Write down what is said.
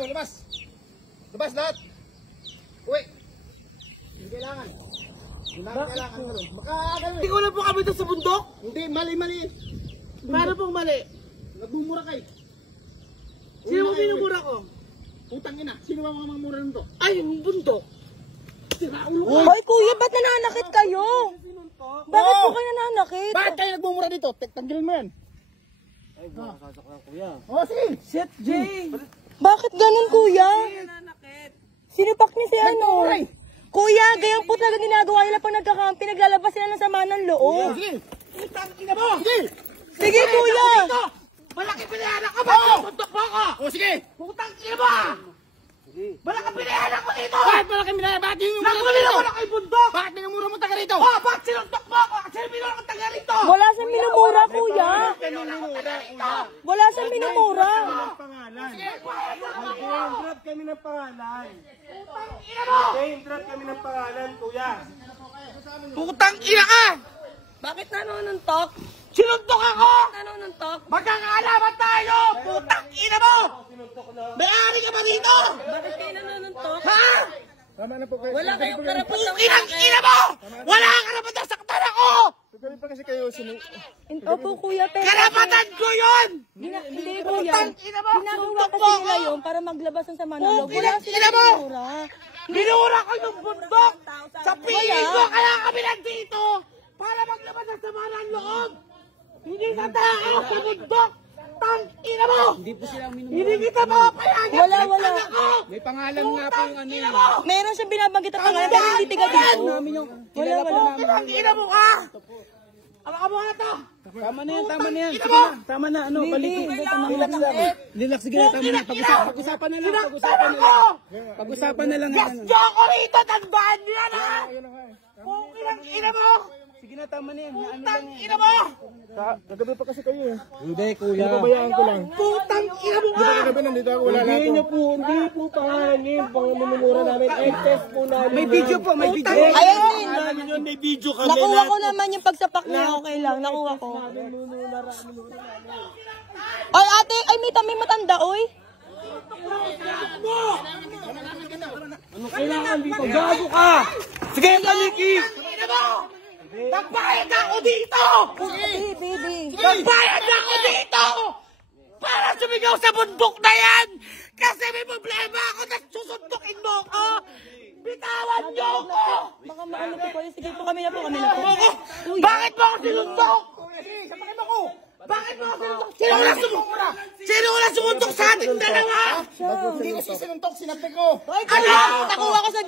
Lumabas! Lumabas lahat! Uy! Hindi kailangan. Hindi namin kailangan. Hindi ko na po kami doon sa bundok? Hindi, mali. Paano pong mali? Nagmumura kayo. Sino mo minumura ko? Putang ina. Sino ba mga mamura nito? Ay, yung bundok. Hoy kuya, ba't nananakit kayo? Bakit po kayo nananakit? Bakit kayo nagmumura dito? Tanggalin mo yan. Ay, baka sasaklan kuya. Oh, sige. Shit, Jay! Bakit ganun kuya? Nananakit. Sinupak niya si ano? Nagmuray. Kuya, ganyan po talaga ginagawa nila pag nagkakampi, naglalabas sila ng sama ng loob. Sige. Putang ina mo! Sige. Sige kuya! Malaki pinayanan ka ba? Bundok mo ako! Oh, sige. Putang ina mo! Malaki pinayanan ko dito! Bakit malaki minaya? Bakit yung Nakuli ako na kay bundok! Bakit minumura mo taga rito? Oh, bakit sinuntok mo ako? Kasi minura ko taga rito! Wala siyang minumura kuya! Wala siyang minumura! Pangalan! Drop kami ng pangalan. Putang ina mo! Drop kami ng pangalan, kuya. Putang ina ka! Bakit nanonuntok? Sinuntok ako! Nanonuntok? Magkakaalaman tayo! Putang ina mo! May-ari ka ba dito? Bakit kayo nanonuntok? Ha? Tama na po kayo. Wala kayong karapatang Inang ina mo! Wala kang karapatan sa saktan ako! Tuloy pa kasi kayo Opo kuya, pero... Karapatan ko yun! Hindi kuya. Putang ina mo! Ginagawa Suntok kasi mo nila ako! yun para maglabas ng sama ng loob. Wala Inang ina silang mo! minumura. Binura ko yung bundok! Sa piling ko kaya kami nandito! Para maglabas ng sama ng loob! Hindi ka tao sa bundok! Tang ina mo! Hindi kita mapapayagan! Wala. Ako! May pangalan nga po yung ano Ina yun. mo! Meron siyang binabanggit at pangalan pero hindi tiga dito. Wala. Tang ina mo ka! Ang mo na to! Tama na yan, tama na yan. Ina Sige mo! na, tama na. Ano, balik. Kailangan Relax lang. Relax, sige na, tama na. Pag-usapan na lang, pag-usapan na lang. Pag-usapan na lang. Gasyo ako rito! Tandaan niyo na! Kung ilang ina mo! Sige na, tama na yan. Putang ina mo! Nagabi pa kasi kayo eh. Hindi, kuya. Pabayaan ko lang. Putang ina mo Hindi ka! pa kagabi nandito ako. Wala na Hindi ako. niyo po, hindi po pangalan yun. Pangalan namin. I-test po namin. May video po, may video. Ayun, May video kami. nakuha ko naman yung pagsapak niya. Okay lang, nakuha ko. Ay ate, ay may matanda, oy. Kailangan dito. Gago ka! Sige, paniki! Ina mo! Nagbayad ako dito! Baby. Nagbayad ako dito! Para sumigaw sa bundok na yan! Kasi may problema ako na susuntukin mo ako! Bitawan niyo ako! Baka maano po kayo. Sige po, kami na po. Bakit mo ako sinuntok? Bakit mo ako sinuntok? Sino wala sumuntok sa ating dalawa? Hindi ko sisinuntok. Sinabi ko. Ano? Nakuha ko sa